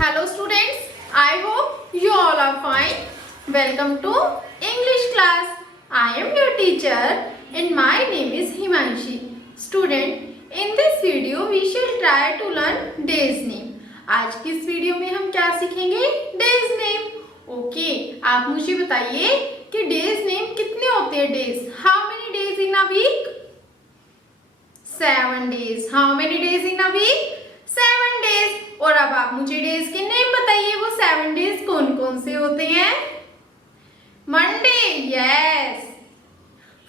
Hello students, I hope you all are fine. Welcome to English class. I am your teacher and my name is Himanshi. Student, in this video we shall try to learn days name. आज की इस video में हम क्या सीखेंगे? Days name. Okay, आप मुझे बताइए कि डेज नेम कितने होते हैं? Days, how many days in a week? 7 days. How many days in a week? 7 days. और अब आप मुझे डेज के नेम बताइए, वो 7 days कौन कौन से होते हैं? Monday, yes.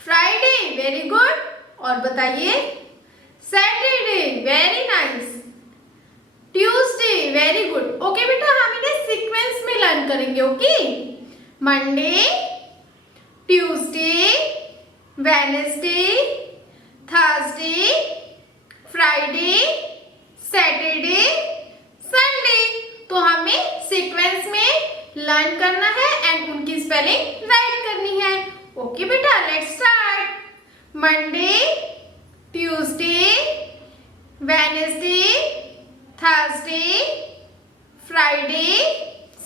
Friday, very good. और बताइए? Saturday, very nice. Tuesday, very good. Okay बेटा, हम इन्हें सीक्वेंस में लर्न करेंगे। Okay, Monday, Tuesday, Wednesday, Thursday, Friday, Saturday, Sunday. तो हमें सीक्वेंस में लर्न करना है एंड उनकी स्पेलिंग राइट करनी है। ओके बेटा, let's start. Monday, Tuesday, Wednesday, Thursday, Friday,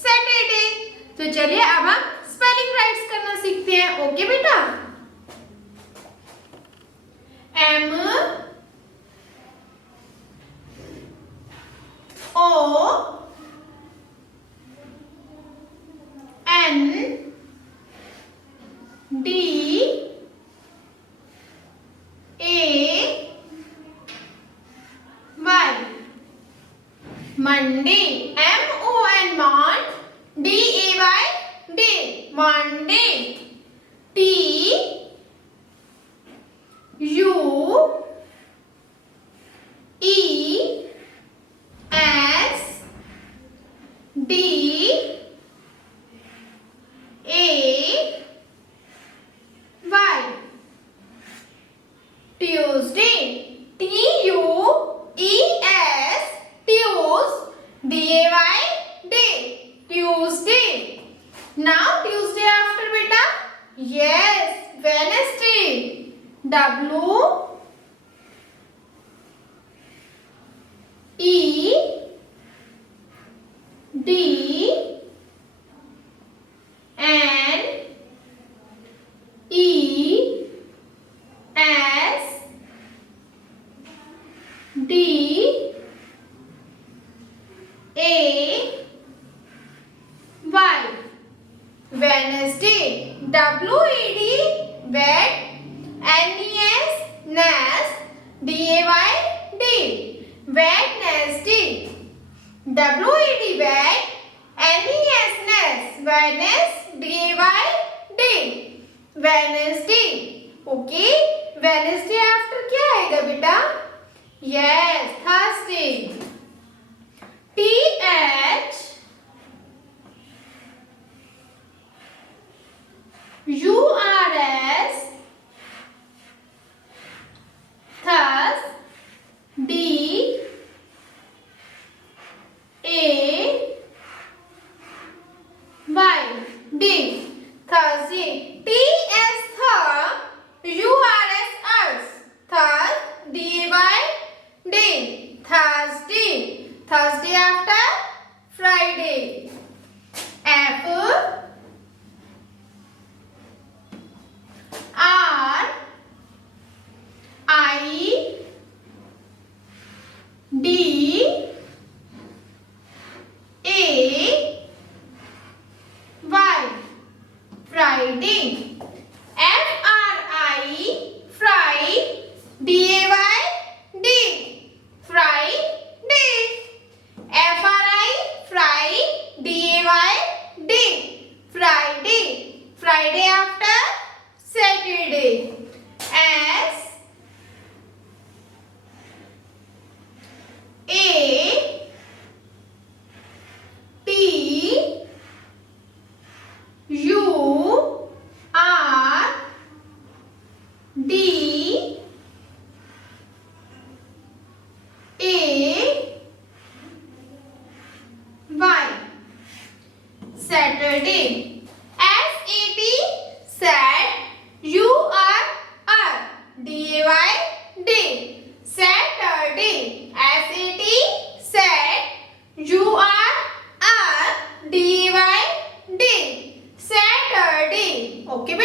Saturday. तो चलिए अब हम स्पेलिंग राइट्स करना सीखते हैं। ओके बेटा, M O N D A Y, Monday. MON, Mon. DAY, day, Monday. T U E S D A Y, Tuesday. TUES, Tues, DAY, day, Tuesday. Now Tuesday after beta? Yes, Wednesday. W E D N E S D A Y, Wednesday. WED, wed. NES, NES, DAY, day, Wednesday. WED, wed. NES, NES, Wednesday, DAY, day, Wednesday. Okay, Wednesday after क्या आएगा बेटा? Yes, Thursday. TH URS, Thus, D A Y, day, Thursday. TS, URS, us, Thus, DAY, day, Thursday. Thursday after Friday. F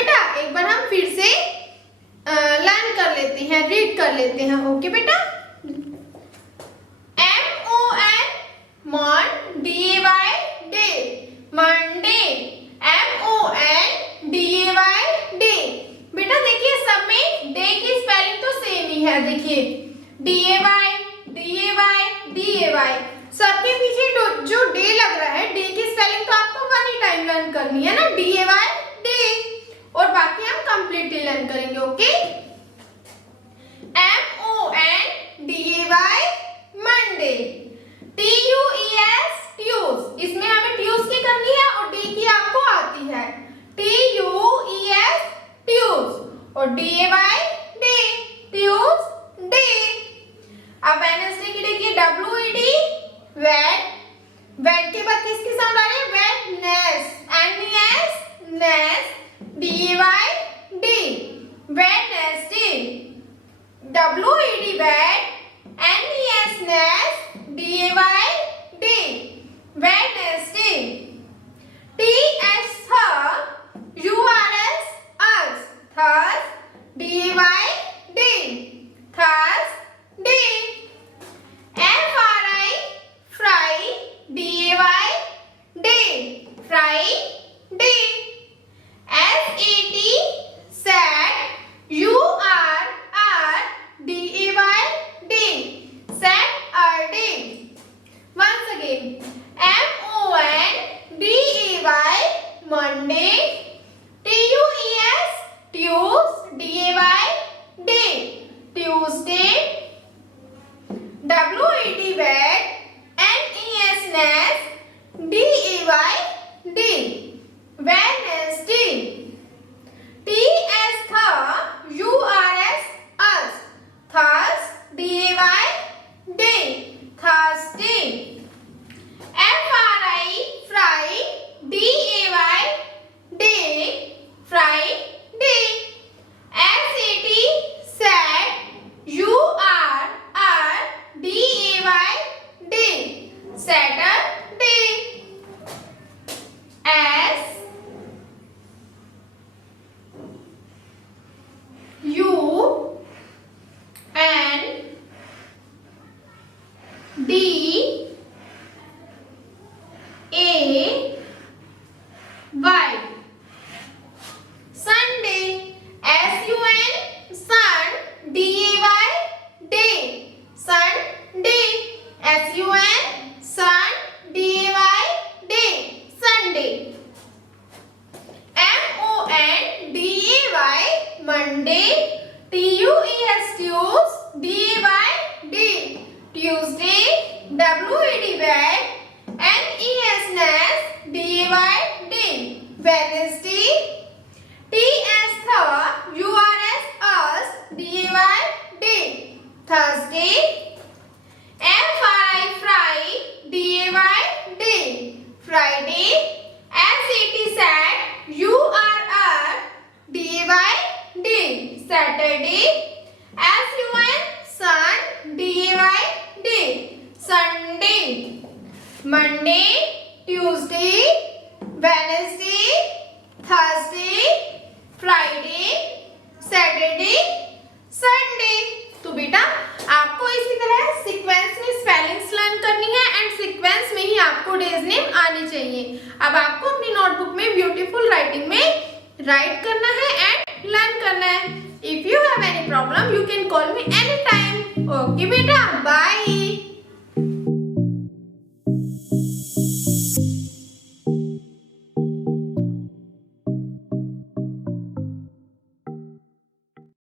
बेटा एक बार हम फिर से learn कर लेते हैं, रीड कर लेते हैं। ओके बेटा, MON मॉन, DAY day, Monday, MON DAY day. बेटा देखिए सब में डे की स्पेलिंग तो सेम ही है। देखिए DAY सबके पीछे जो डे लग रहा है, डे की स्पेलिंग तो आपको वन ही टाइम लर्न करनी है ना, DAY डे, और बाकी हम कंप्लीटली लर्न करेंगे। Okay, MON DAY Monday, TUES ट्यूज, इसमें हमें ट्यूज की करनी है और डी की आपको आती है, TUES ट्यूज, और DAY डे, ट्यूज डे। अब वेडनेसडे की देखिए WED वेड, वेड के बाद किसकी साउंड आ रही है, wednes, NES nes, DAY day, Wednesday, WED wed, NES nes, DAY day, Wednesday. TH URS urs, thurs, DAY day, Thursday. FRI fri, DAY day, Friday. SAT sat, URR DAY day, Saturday. Once again, MON DAY Monday, TUES tues, DAY day, Tuesday. WED wed, NES nes, DAY day, Wednesday. TS URS urs, thurs, DAY day, Thursday. FRI fri, DAY day, Friday. SAT sat, URR DAY day, Saturday. SUNDAY Sunday, SUN sun, DAY day, Sunday, SUN sun, DAY day, Sunday. MON DAY Monday, TUES tues, DAY day, Tuesday. WED wed, NES nes, DAY day, Wednesday. TS URS us, DAY day, Thursday. FRI fri, DAY day, Friday. SAT sat, URR DAY day, Saturday. SUN sun, DAY day, Sunday. Monday, Tuesday, Wednesday, Thursday, Friday, Saturday, Sunday. तो बेटा आपको इसी तरह sequence में spellings learn करनी है and sequence में ही आपको डेज नेम आने चाहिए। अब आपको अपनी नोटबुक में ब्यूटीफुल राइटिंग में राइट करना है एंड लर्न करना है। If you have any problem you can call me any time. Okay बेटा।